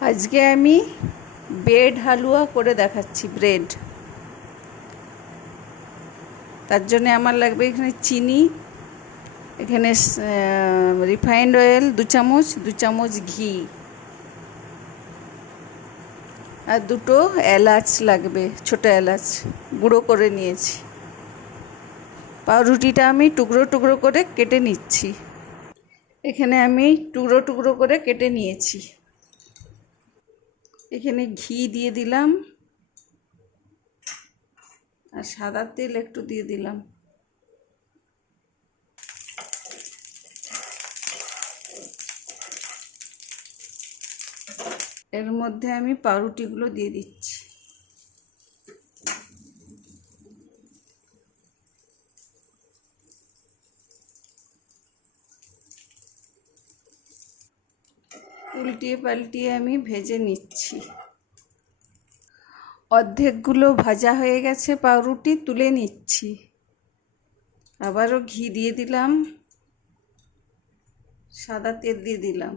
আজকে আমি ব্রেড হালুয়া করে দেখাচ্ছি। ব্রেড, তার জন্য আমার লাগবে এখানে চিনি, এখানে রিফাইন্ড অয়েল 2 চামচ, 2 চামচ ঘি, আর 2টো এলাচ লাগবে, ছোটো এলাচ গুঁড়ো করে নিয়েছি। পাউরুটিটা আমি টুকরো টুকরো করে কেটে নিচ্ছি। এখানে আমি টুকরো টুকরো করে কেটে নিয়েছি। এখানে ঘি দিয়ে দিলাম আর সাদা তেল একটু দিয়ে দিলাম। এর মধ্যে আমি পাউরুটিগুলো দিয়ে দিচ্ছি। উল্টিয়ে পাল্টিয়ে আমি ভেজে নিচ্ছি। অর্ধেকগুলো ভাজা হয়ে গেছে, পাউরুটি তুলে নিচ্ছি। আবারও ঘি দিয়ে দিলাম, সাদা তেল দিয়ে দিলাম।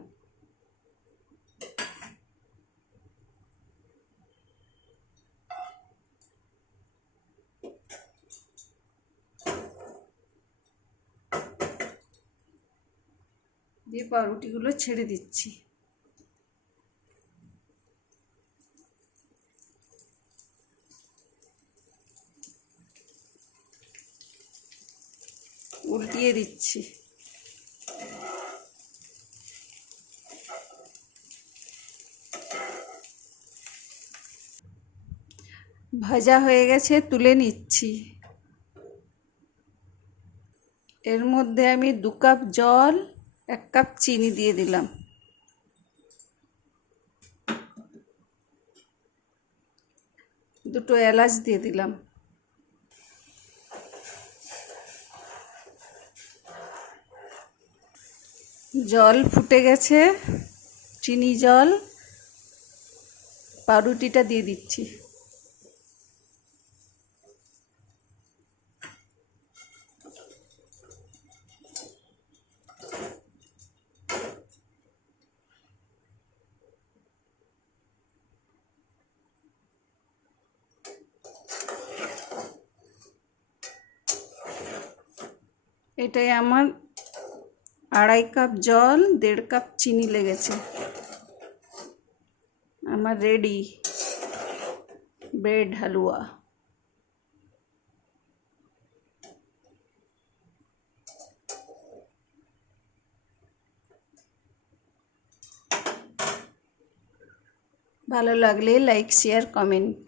দিয়ে পাউরুটিগুলো ছেড়ে দিচ্ছি। উল্টিয়ে দিচ্ছি। ভাজা হয়ে গেছে, তুলে নিচ্ছি। এর মধ্যে আমি 2 কাপ জল, 1 কাপ চিনি দিয়ে দিলাম। দুটো এলাচ দিয়ে দিলাম। জল ফুটে গেছে, চিনি জল, পাউরুটিটা দিয়ে দিচ্ছি। এটাই আমার 2.5 কাপ জল, 1.5 কাপ চিনি লেগেছে। আমার রেডি ব্রেড হালুয়া। ভালো লাগলে লাইক, শেয়ার, কমেন্ট।